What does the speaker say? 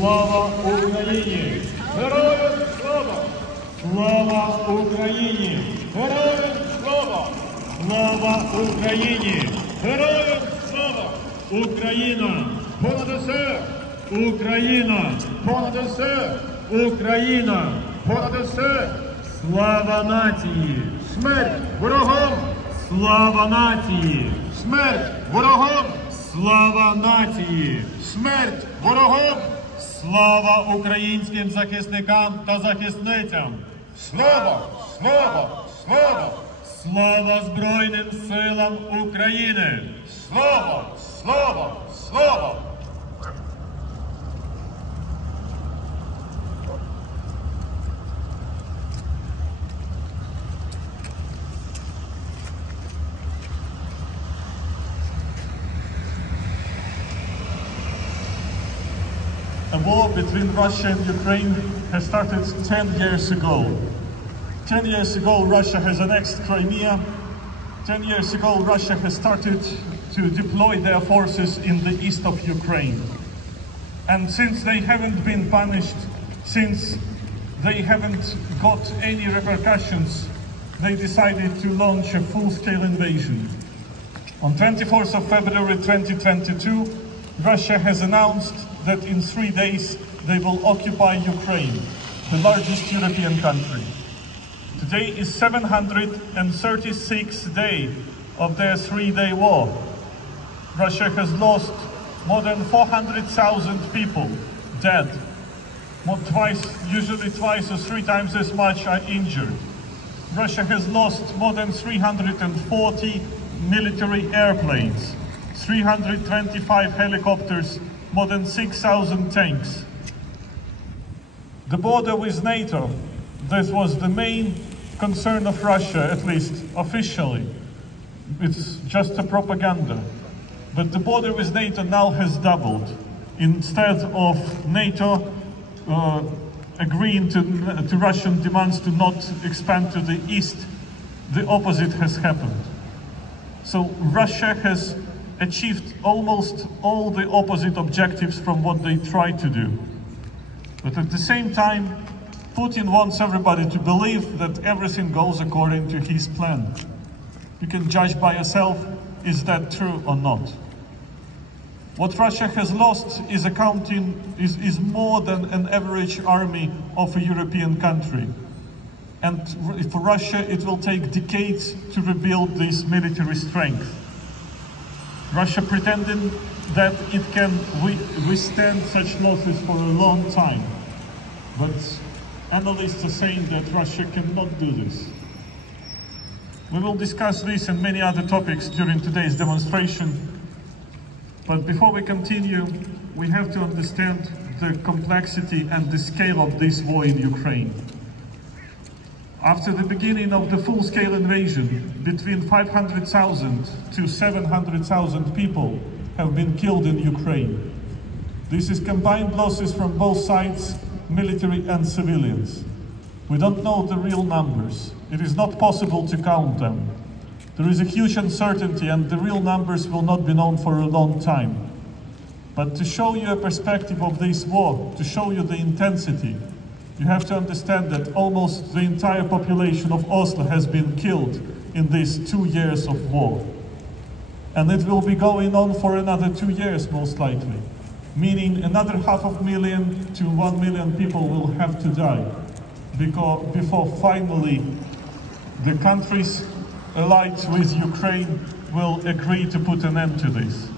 Слава Україні! Героям слава! Слава Україні! Героям слава! Слава Україні! Героям слава! Україна понад усе! Україна понад усе! Україна понад усе! Слава нації! Смерть ворогам! Слава нації! Смерть ворогам! Слава нації! Смерть ворогам! Слава українським захисникам та захисницям! Слава! Слава! Слава! Слава Збройним силам України! Слава! Слава! Слава! A war between Russia and Ukraine has started 10 years ago. 10 years ago, Russia has annexed Crimea. 10 years ago, Russia has started to deploy their forces in the east of Ukraine. And since they haven't been punished, since they haven't got any repercussions, they decided to launch a full-scale invasion. On 24th of February 2022, Russia has announced that in 3 days they will occupy Ukraine, the largest European country. Today is 736th day of their 3-day war. Russia has lost more than 400,000 people dead. Usually twice or 3 times as much are injured. Russia has lost more than 340 military airplanes, 325 helicopters, more than 6,000 tanks. The border with NATO, this was the main concern of Russia, at least officially. It's just a propaganda. But the border with NATO now has doubled. Instead of NATO agreeing to Russian demands to not expand to the east, the opposite has happened. So Russia has achieved almost all the opposite objectives from what they tried to do. But at the same time, Putin wants everybody to believe that everything goes according to his plan. You can judge by yourself, is that true or not? What Russia has lost is more than an average army of a European country. And for Russia, it will take decades to rebuild this military strength. Russia pretending that it can withstand such losses for a long time. But analysts are saying that Russia cannot do this. We will discuss this and many other topics during today's demonstration. But before we continue, we have to understand the complexity and the scale of this war in Ukraine. After the beginning of the full-scale invasion, between 500,000 to 700,000 people have been killed in Ukraine. This is combined losses from both sides, military and civilians. We don't know the real numbers. It is not possible to count them. There is a huge uncertainty and the real numbers will not be known for a long time. But to show you a perspective of this war, to show you the intensity, you have to understand that almost the entire population of Oslo has been killed in these 2 years of war. And it will be going on for another 2 years, most likely. Meaning another 500,000 to 1 million people will have to die before finally the countries allied with Ukraine will agree to put an end to this.